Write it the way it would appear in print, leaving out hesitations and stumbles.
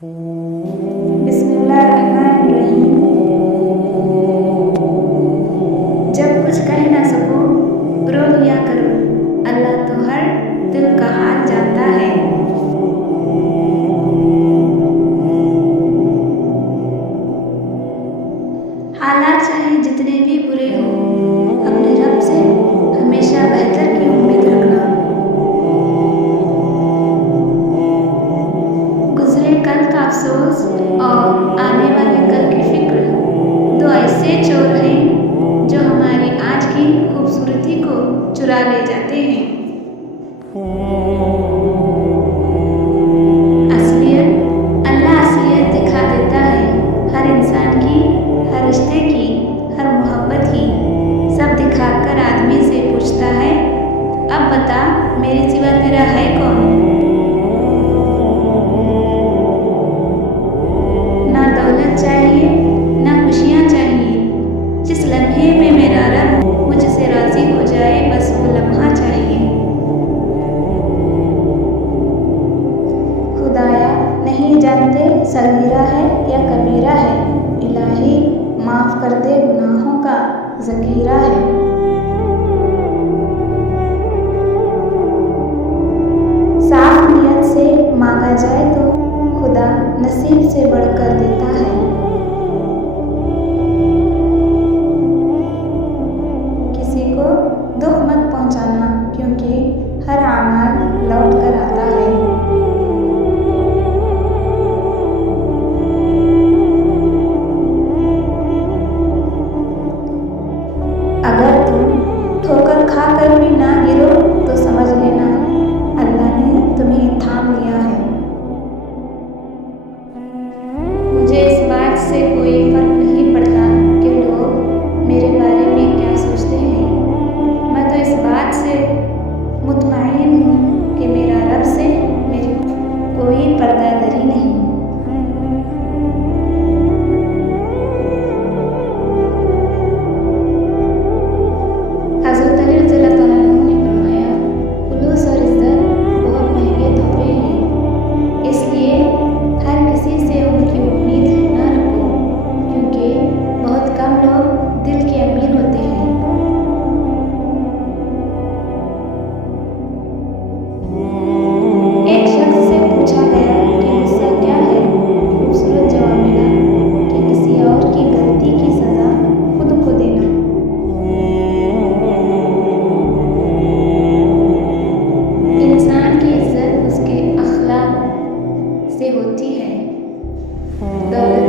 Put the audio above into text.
बिस्मिल्लाहिर्रहमानिर्रहीम। जब कुछ कह ना सको रो लिया करो, अल्लाह तो हर दिल का हाल जानता है। हालात चाहे जितने भी बुरे हों, अपने रब से हमेशा बेहतर की उम्मीद रखना। गुजरे कल का अफसोस और आने वाले कल की फिक्र दो ऐसे चोर हैं जो हमारी आज की खूबसूरती को चुरा ले जाते हैं। अल्लाह असलियत दिखा देता है, हर इंसान की, हर रिश्ते की, हर मोहब्बत की। सब दिखाकर आदमी से पूछता है, अब बता मेरे सिवा तेरा है कौन। ना दौलत चाहिए ना खुशियाँ चाहिए, जिस लम्हे में मेरा रब मुझसे राज़ी हो जाए बस वो लम्हा चाहिए। खुदाया नहीं जानते सगीरा है या कबीरा है, इलाही माफ़ कर दे गुनाहों का ज़खीरा है। साफ नियत से मांगा जाए तो खुदा नसीब से बढ़कर देता है। किसी को दुख मत पहुंचाना, क्योंकि हर आमाल लौट कर आता है। अगर तुम ठोकर खाकर भी ना गिरो तो समझ लेना अल्लाह ने तुम्हें थाम लिया है। मुझे इस बात से कोई फर्क नहीं पड़ता कि लोग मेरे बारे में क्या सोचते हैं। मैं तो इस बात से मुतमईन हूँ कि मेरा रब से मेरी कोई पर्दादरी नहीं। हज़रत अली रज़ियल्लाहु अन्हु ने फरमाया, खुलूस और इज़्ज़त बहुत महंगे तोहफे हैं, इसलिए हर किसी से उनकी उम्मीद ना रखो, क्योंकि बहुत कम लोग दिल के अमीर होते हैं। एक शख्स से पूछा गया कि गुस्सा क्या है। खूबसूरत जवाब मिला कि किसी और की गलती की सज़ा खुद को देना। इंसान की इज्जत उसके अखलाक से होती है, दौलत